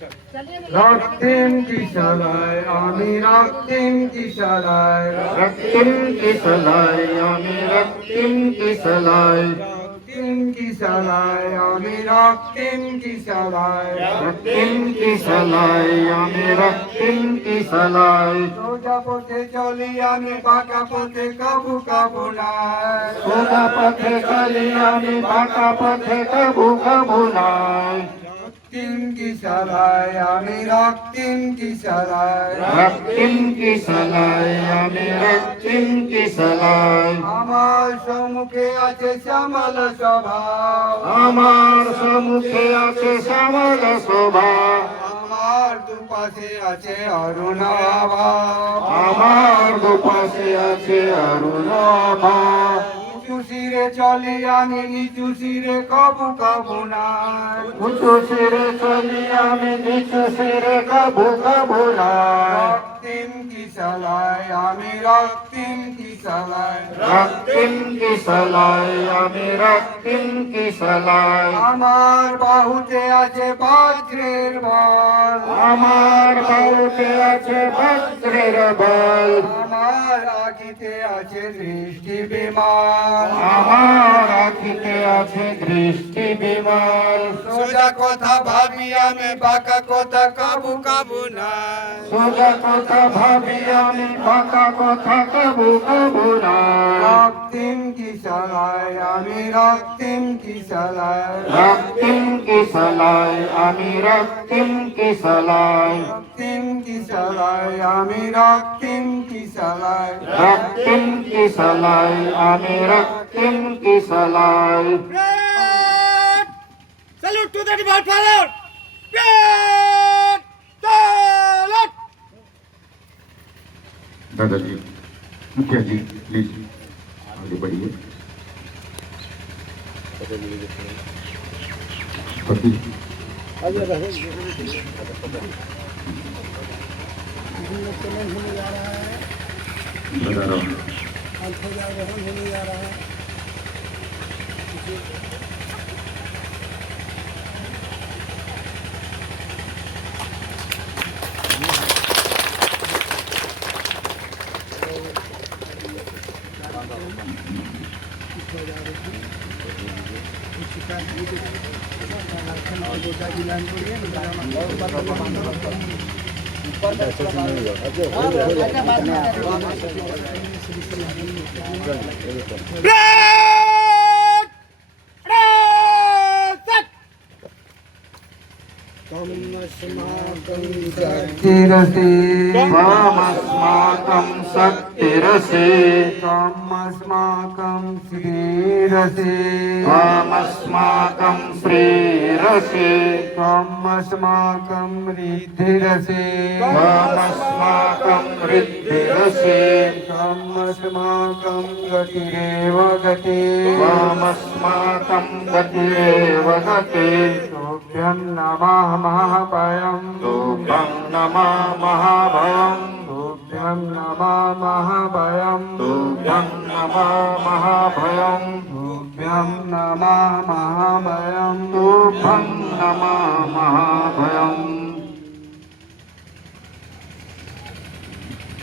রক্তিম কিশলায় আমি রক্তিম কিশলায় রক্তিম কিশলায় আমি রক্তিম কিশলায় রক্তিম কিশলায় আমি রক্তিম কিশলায় রক্তিম কিশলায় আমি রক্তিম কিশলায় সোজা পথে চলি আমি বাঁকা পথে কাবু কাবু নাই সোজা পথে চলি আমি বাঁকা পথে কবু কবু নাই রক্তিম কিশলায় আমি রক্তিম কিশলায় রক্তিম কিশলায় আমি রক্তিম কিশলায় আমার সম্মুখে আছে শ্যামল স্বভাব আমার সম্মুখে আছে শ্যামল শোভা আমার দুপাশে আছে অরুণাভা আমার দুপাশে আছে অরুণাভা উঁচু শিরে চলি আমি নিচু শিরে কবু কবু নাই উঁচু শিরে চলি আমি নিচু শিরে কবু কবু নাই রক্তিম কিশলায় আমি রক্তিম কিশলায় রক্তিম কিশলায় আমি রক্তিম কিশলায় আমার বাহুতে আছে বজ্রের বল আমার বাহুতে আছে বজ্রের বল আমার আখিতে আছে দৃষ্টি বিমান আমার আখিতে আছে দৃষ্টি বিমল সোজা কথা ভাবি আমি বাঁকা কথা কাবু কাবু নাই সোজা কথা ভাবি আমি বাঁকা কথা কবু কবু নাই রক্তিম কিশলায় আমি রক্তিম কিশলায় রক্তিম কিশলায় আমি রক্তিম কিশলায় রক্তিম কিশলায় আমি রক্তিম কিশলায় রক্তিম কিশলায় আমি রক্তিম Kishalay Salute to the River Father! Great salute! दादाजी मुखिया जी प्लीज आगे बढ़िए पति त्वमस्माकं शक्तिरसि त्वमस्माकं श्रीरसि त्वमस्माकं श्रीरसि त्वमस्माकं रिद्धिरसि त्वमस्माकं रिद्धिरसि त्वमस्माकं गतिरेव गति त्वमस्माकं गतिरेव गति तुभ्यं नमः महाभयं तुभ्यं नमः महाभयं तुभ्यं नमः महाभयं तुभ्यं नमः महाभयं तुभ्यं नमः महाभयं तुभ्यं नमः महाभयम्